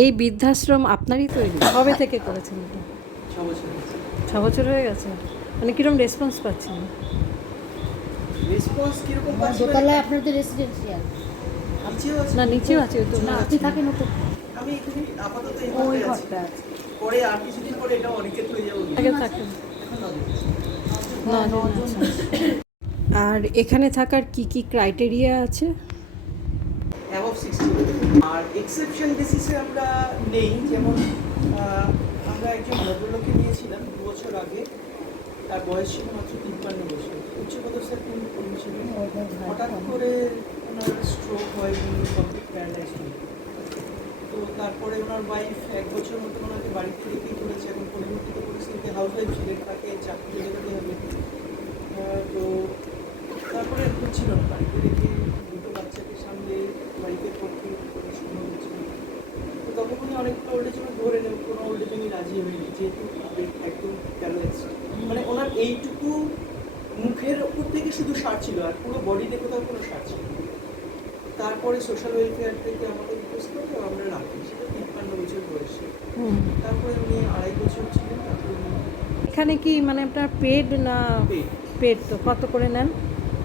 এই বৃদ্ধাশ্রম আপনারই তৈরি? কবে থেকে করেছেন এটা? 6 বছর হয়েছে। 6 বছর হয়ে গেছে। মানে কিরকম রেসপন্স পাচ্ছেন? রেসপন্স কিরকম পাচ্ছি মানে দোতলায় আপনাদের রেসিডেন্সিয়াল? নিচেও আছে, না নিচেও আছে, ওই তো না, আপনি আছে। থাকেন তো? আমি এখানে আপাতত এই ওই ঘরটায় আছি। ঘরটা আছে। পরে আর কিছুদিন পরে এটা অনিকেত হয়ে যাবো। আগে থাকেন। এখন নজন। না, হ্যাঁ, না, 9 জন আচ্ছা। আর এখানে থাকার কি কি ক্রাইটেরিয়া আছে? অ্যাবভ 60। আর এক্সেপশন বেসিসে আমরা নেই, যেমন আমরা একজন ভদ্রলোককে নিয়েছিলাম 2 বছর আগে। তার বয়স ছিল মাত্র 53 বছর, উচ্চপদস্থ কর্মী ছিলেন। হঠাৎ করে ওনার স্ট্রোক হয়, কমপ্লিট প্যারালাইজ হয়ে। তো তারপরে ওনার ওয়াইফ 1 বছর মতো ওনাকে বাড়িতে রেখেই করেছে। এখন পরিবর্তিত পরিস্থিতিতে হাউস ওয়াইফ ছিলেন, তাকে চাকরি যেতে হবে। তো তারপরে হচ্ছিল না, বাড়িতে রেখে দুটো বাচ্চাকে সামলে বাড়িতে পড়তে সম্ভব হচ্ছিল না। তো তখন উনি অনেকগুলো ওল্ড এজ হোমে ধরে নেন, কোনো ওল্ড এজ হোমই রাজি হয়নি, যেহেতু একদম প্যারালাইজ। মানে ওনার এইটুকু মুখের ওপর থেকে শুধু সার ছিল, আর পুরো বডিতে কোথাও কোনো সার ছিল না। তারপরে সোশ্যাল ওয়েলফেয়ার থেকে আমাদের রিকোয়েস্ট করে আমরা রাখি, সেটা 53 বছর বয়সে। তারপরে উনি 2.5 বছর ছিলেন, তারপরে উনি এখানে কি মানে আপনার পেড না? পেড। পেড তো কত করে নেন?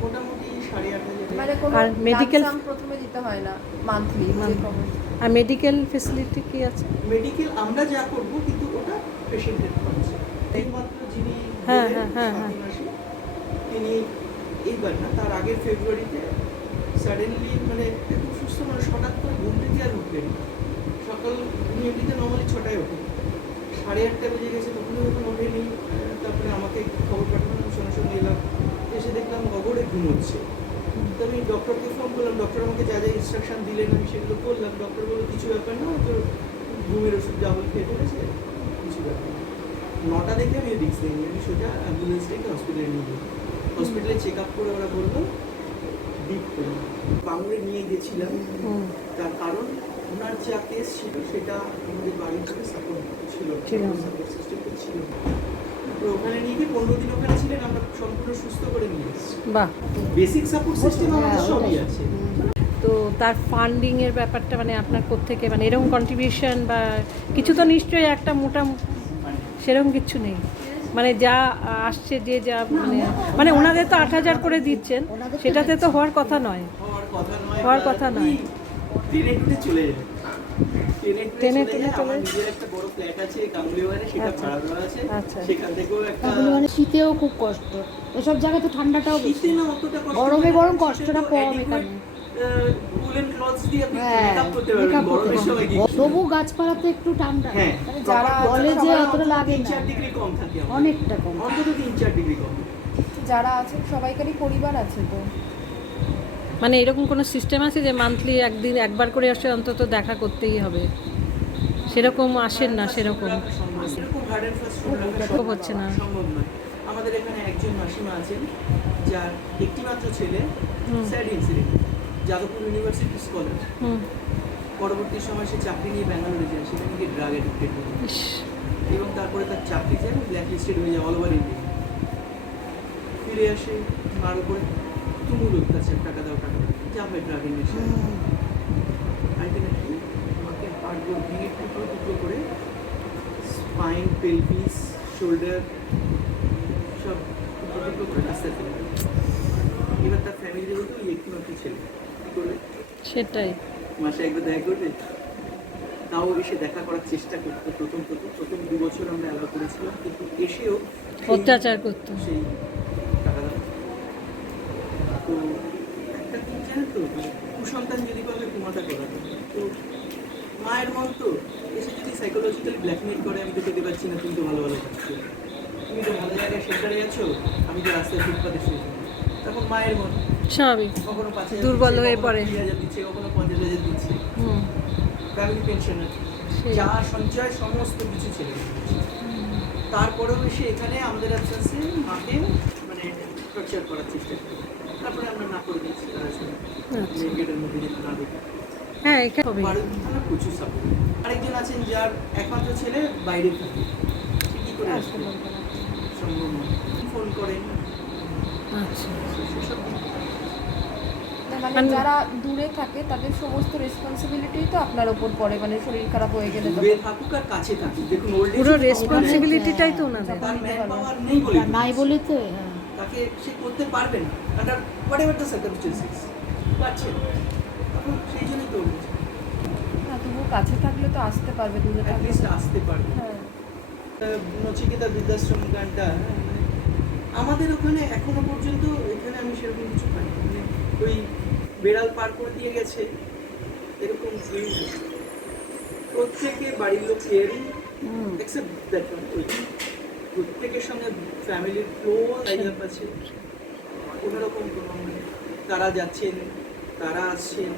মোটামুটি 8,500। মানে কোনো আর medical- লামসাম প্রথমে দিতে হয় না, মান্থলি আর মেডিকেল ফেসিলিটি কি আছে? মেডিকেল আমরা যা করবো, কিন্তু ওটা পেশেন্টের খরচা। এইমাত্র যিনি হ্যাঁ, গেলেন, হ্যাঁ, হ্যাঁ, স্বাতী মাসি, তিনি এইবার না তার আগের ফেব্রুয়ারিতে সাডেনলি মানে একদম সুস্থ মানুষ হঠাৎ করে ঘুম থেকে আর উঠলেন না। সকাল উনি এমনিতে নর্মালি 6টায় ওঠেন, 8:30 বেজে গেছে, তখনও যখন ওঠেনি। তারপরে আমাকে খবর পাঠানো, আমি সঙ্গে সঙ্গে এলাম, এসে দেখলাম অগরে ঘুমোচ্ছে। তো আমি ডক্টরকে ফোন করলাম, ডক্টর আমাকে যা যা ইনস্ট্রাকশন দিলেন আমি সেগুলো করলাম। ডক্টর বললো কিছু ব্যাপার না, তো ঘুমের ওষুধ ডাবল খেয়ে ফেলেছে, কিছু ব্যাপার না। 9টা দেখে আমি রিক্স দিইনি, আমি সোজা অ্যাম্বুলেন্স ডেকে হসপিটালে নিয়ে যাই। হসপিটালে চেক আপ করে ওরা বললো ডিপ করে বাঙুরে নিয়ে গেছিলাম। তার কারণ ওনার যা কেস ছিল সেটা আমাদের বাড়ির থেকে সাপোর্ট ছিল, সাপোর্ট সিস্টেমটা ছিল। তো ওখানে নিয়ে গিয়ে 15 দিন ওখানে ছিলেন, আমরা সম্পূর্ণ সুস্থ করে নিয়ে এসেছি। বাহ। বেসিক সাপোর্ট সিস্টেম আমাদের সবই আছে। তো তার ফান্ডিং এর ব্যাপারটা মানে আপনার কোত্থেকে, মানে এরকম কন্ট্রিবিউশন বা কিছু তো নিশ্চয়ই একটা মোটা, সেরকম কিছু নেই? মানে যা আসছে যে যা মানে মানে ওনাদের তো 8,000 করে দিচ্ছেন, সেটাতে তো হওয়ার কথা নয়। হওয়ার কথা নয়। ট্রেনে টুটে চলে যায়, ট্রেনে চলে যায়। আমার নিজের একটা বড় ফ্ল্যাট আছে গাঙ্গুলিওয়ানে, সেটা আচ্ছা। ভাড়া দেওয়া আছে। আচ্ছা। সেখান থেকেও একটা মানে শীতেও খুব কষ্ট, ওসব জায়গায় তো ঠান্ডাটাও বেশি। শীতে না অতটা কষ্ট, গরমে হয় না, বরং শীতে কষ্টটা তো কম adequate, এখানে। woolen cloths দিয়ে আপনি হ্যাঁ, মেকআপ করতে পারবেন makeup করতে গরমের সময় কি। পারবেন। তবু গাছপালা তো একটু ঠান্ডা। হ্যাঁ, মানে যারা বলে যে অতটা লাগে না, 3-4 ডিগ্রি কম থাকে আমাদের। অনেকটা কম। অন্তত 3-4 ডিগ্রি কম। যারা আছে সবাইকারই পরিবার আছে, তো মানে এরকম কোনো সিস্টেম আছে যে মান্থলি একদিন একবার করে আসে অন্তত দেখা করতেই হবে? সেরকম আসেন না সেরকম? এরকম গার্ডেন ফার্স্ট সম্ভব হচ্ছে না। সম্ভব নয়। আমাদের এখানে একজন মাসিমা আছেন, যার একটি মাত্র ছেলে, sad incident, Jadavpur university scholar. পরবর্তী সময় সে চাকরি নিয়ে ব্যাঙ্গালোরে যায়, সেখানে গিয়ে ড্রাগ অ্যাডিক্টেড হয়ে যায়। এবং তারপরে তার চাকরি যায় এবং ব্ল্যাক লিস্টেড হয়ে যায় অল ওভার ইন্ডিয়া। ফিরে আসে, মার উপরে তুমুল অত্যাচার, টাকা দাও টাকা দাও, যাবে ড্রাগের নেশা। আলটিমেটলি মাকে হাড়গোড় ভেঙে টুকরো টুকরো করে স্পাইন, পেলভিস, শোল্ডার সব টুকরো টুকরো করে রাস্তায় ফেলে দেয়। এবার তার ফ্যামিলি বলতে ওই একটি মাত্র ছেলে কী করবে? সেটাই। মাসে একবার দেখা করবে, তাও এসে দেখা করার চেষ্টা করতো। প্রথম 2 বছর আমরা অ্যালাউ করেছিলাম, কিন্তু এসেও অত্যাচার করতো। সেই টাকা দাও। তো একটা কি জানেন তো, কুসন্তান যদি পাবে কুমাতা করাবে। তো মায়ের মন তো এসে যদি সাইকোলজিক্যালি ব্ল্যাকমেল করে, আমি তো খেতে পাচ্ছি না, তুমি তো ভালো ভালো খাচ্ছো, তুমি তো ভালো জায়গায় শেল্টারে আছো, আমি তো রাস্তায় ফুটপাতে শুয়েছি। তখন মায়ের মন স্বাভাবিক কখনো 5,000 দুর্বল দিচ্ছে, হয়ে কখনো পড়ে। 20,000 দিচ্ছে, কখনো 50,000 দিচ্ছে। ফ্যামিলি পেনশনার, সেই। যা সঞ্চয় সমস্ত কিছু ছেড়ে দিচ্ছে। তারপরেও এসে এখানে আমাদের অ্যাবসেন্সে মাকে মানে টর্চার করার চেষ্টা করে। তারপরে আমরা না করে দিচ্ছি, তারা শুনে মেন গেটের মধ্যে যেতে না দেখি। হ্যাঁ এখানে হবে। বারুইপুর থানা প্রচুর সাপোর্ট। আরেকজন আছেন যার একমাত্র ছেলে বাইরে থাকে, সে কী করে আসবে? সম্ভব নয়। ফোন করেন, আচ্ছা। সেসব না মানে মানে- যারা দূরে থাকে তাদের সমস্ত রেসপন্সিবিলিটি তো আপনার ওপর পড়ে, মানে শরীর খারাপ হয়ে গেলে তো দূরে থাকুক আর কাছে থাকুক, দেখুন ওল্ড পুরো রেসপন্সিবিলিটিটাই তো ওনাদের। তার ম্যান পাওয়ার নেই বলে নাই বলে তো হ্যাঁ। তাকে সে করতে পারবে না, under what ever the circumstances পারছে না। তখন সেই জন্যই তো বলছি না, তবুও কাছে থাকলে তো আসতে পারবে, দূরে থাকলে অ্যাটলিস্ট আসতে পারবে। হ্যাঁ। নচিকেতা বৃদ্ধাশ্রম গানটা মানে আমাদের ওখানে এখনো পর্যন্ত এখানে আমি সেরকম কিছু পাইনি, মানে ওই বেড়াল পার করে দিয়ে গেছে এরকম কেউ নেই। প্রত্যেকে বাড়ির লোক কেয়ারিং এক্সেপ্ট দ্যাট ওয়ান, ওই প্রত্যেকের সঙ্গে ফ্যামিলির ক্লোজ লাইফ আছে, কোনোরকম কোনো মানে তারা যাচ্ছেন তারা আসছেন